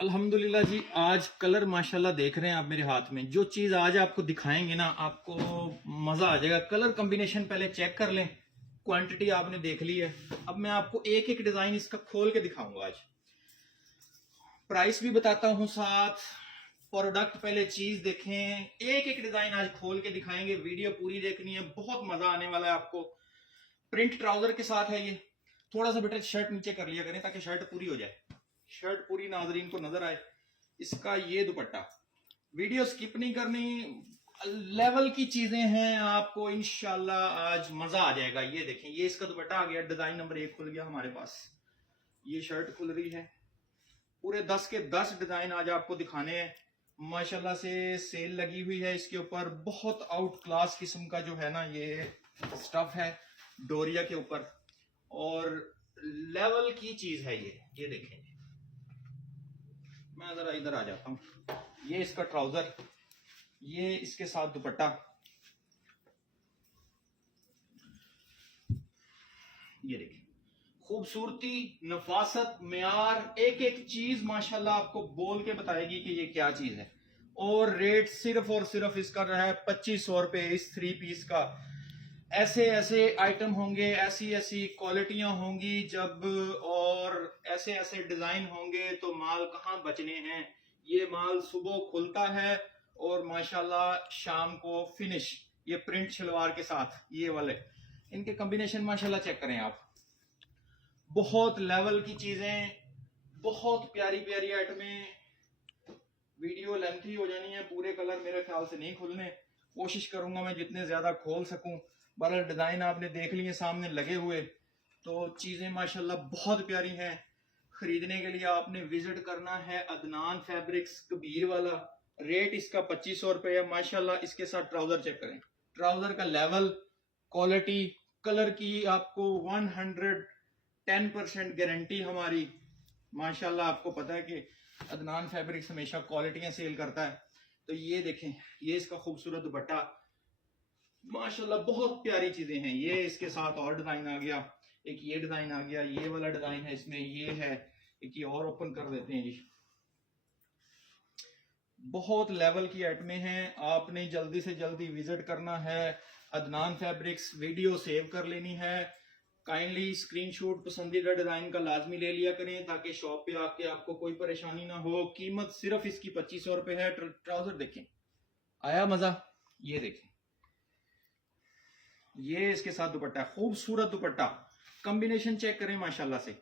अल्हम्दुलिल्लाह जी। आज कलर माशाल्लाह देख रहे हैं आप मेरे हाथ में। जो चीज़ आज आपको दिखाएंगे ना, आपको मज़ा आ जाएगा। कलर कॉम्बिनेशन पहले चेक कर लें, क्वांटिटी आपने देख ली है। अब मैं आपको एक एक डिज़ाइन इसका खोल के दिखाऊंगा आज, प्राइस भी बताता हूँ साथ। प्रोडक्ट पहले चीज़ देखें, एक एक डिज़ाइन आज खोल के दिखाएंगे। वीडियो पूरी देखनी है, बहुत मज़ा आने वाला है आपको। प्रिंट ट्राउज़र के साथ है ये। थोड़ा सा बेटा शर्ट नीचे कर लिया करें ताकि शर्ट पूरी हो जाए, शर्ट पूरी नाजरीन को नजर आए। इसका ये दुपट्टा, वीडियो स्किप नहीं करनी, लेवल की चीजें हैं, आपको इंशाल्लाह आज मजा आ जाएगा। ये देखें, ये इसका दुपट्टा आ गया, डिजाइन नंबर 1 खुल गया हमारे पास। ये शर्ट खुल रही है। पूरे 10 के 10 डिजाइन आज आपको दिखाने हैं। माशाल्लाह से सेल लगी हुई है इसके ऊपर। बहुत आउट क्लास किस्म का जो है ना ये स्टफ है डोरिया के ऊपर, और लेवल की चीज है ये देखें। मैं जरा इधर आ जाता हूँ। ये इसका ट्राउजर, ये इसके साथ दुपट्टा, ये देखिए खूबसूरती, नफासत, म्यार, एक एक चीज माशाल्लाह आपको बोल के बताएगी कि ये क्या चीज है। और रेट सिर्फ और सिर्फ इसका रहा है 2500 रुपए इस 3 पीस का। ऐसे ऐसे आइटम होंगे, ऐसी ऐसी क्वालिटियां होंगी जब, और ऐसे ऐसे डिजाइन होंगे तो माल कहाँ बचने हैं। ये माल सुबह खुलता है और माशाल्लाह शाम को फिनिश। ये प्रिंट शलवार के साथ ये वाले, इनके कॉम्बिनेशन माशाल्लाह चेक करें आप। बहुत लेवल की चीजें, बहुत प्यारी प्यारी आइटमें। वीडियो लेंथी हो जानी है, पूरे कलर मेरे ख्याल से नहीं खुलने। कोशिश करूंगा मैं जितने ज्यादा खोल सकूं। बहरहाल डिजाइन आपने देख लिए सामने लगे हुए, तो चीजें माशाल्लाह बहुत प्यारी हैं। खरीदने के लिए आपने विजिट करना है अदनान फैब्रिक्स कबीर वाला। रेट इसका 2500 रुपए है। माशाल्लाह इसके साथ ट्राउजर चेक करें, ट्राउजर का लेवल, क्वालिटी, कलर की आपको 110% गारंटी हमारी। माशाल्लाह आपको पता है कि अदनान फैब्रिक्स हमेशा क्वालिटियां सेल करता है। तो ये देखें, ये इसका खूबसूरत दुपट्टा, माशाल्लाह बहुत प्यारी चीजें हैं। ये इसके साथ और डिजाइन आ गया, एक ये डिजाइन आ गया, ये वाला डिजाइन है इसमें, ये है एक, ये और ओपन कर देते हैं जी। बहुत लेवल की आइटमें हैं, आपने जल्दी से जल्दी विजिट करना है अदनान फैब्रिक्स। वीडियो सेव कर लेनी है, काइंडली स्क्रीनशॉट पसंदीदा डिजाइन का लाजमी ले लिया करें ताकि शॉप पे आके आपको कोई परेशानी ना हो। कीमत सिर्फ इसकी 2500 रुपए है। ट्राउजर देखें, आया मजा। ये देखें, ये इसके साथ दुपट्टा, खूबसूरत दुपट्टा, कॉम्बिनेशन चेक करें माशाल्लाह से।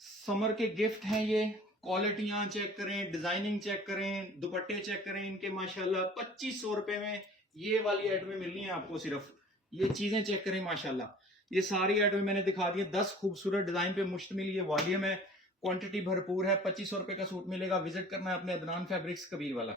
समर के गिफ्ट हैं ये। क्वालिटियां चेक करें, डिजाइनिंग चेक करें, दुपट्टे चेक करें इनके। माशाल्लाह 2500 रुपए में ये वाली आइटमें मिलनी है आपको सिर्फ। ये चीजें चेक करें माशाल्लाह। ये सारी आइटमें मैंने दिखा दी है, 10 खूबसूरत डिजाइन पे मुश्तमिल ये वॉल्यूम है। क्वांटिटी भरपूर है। 2500 रुपए का सूट मिलेगा। विजिट करना है अपने अदनान फैब्रिक्स कबीर वाला।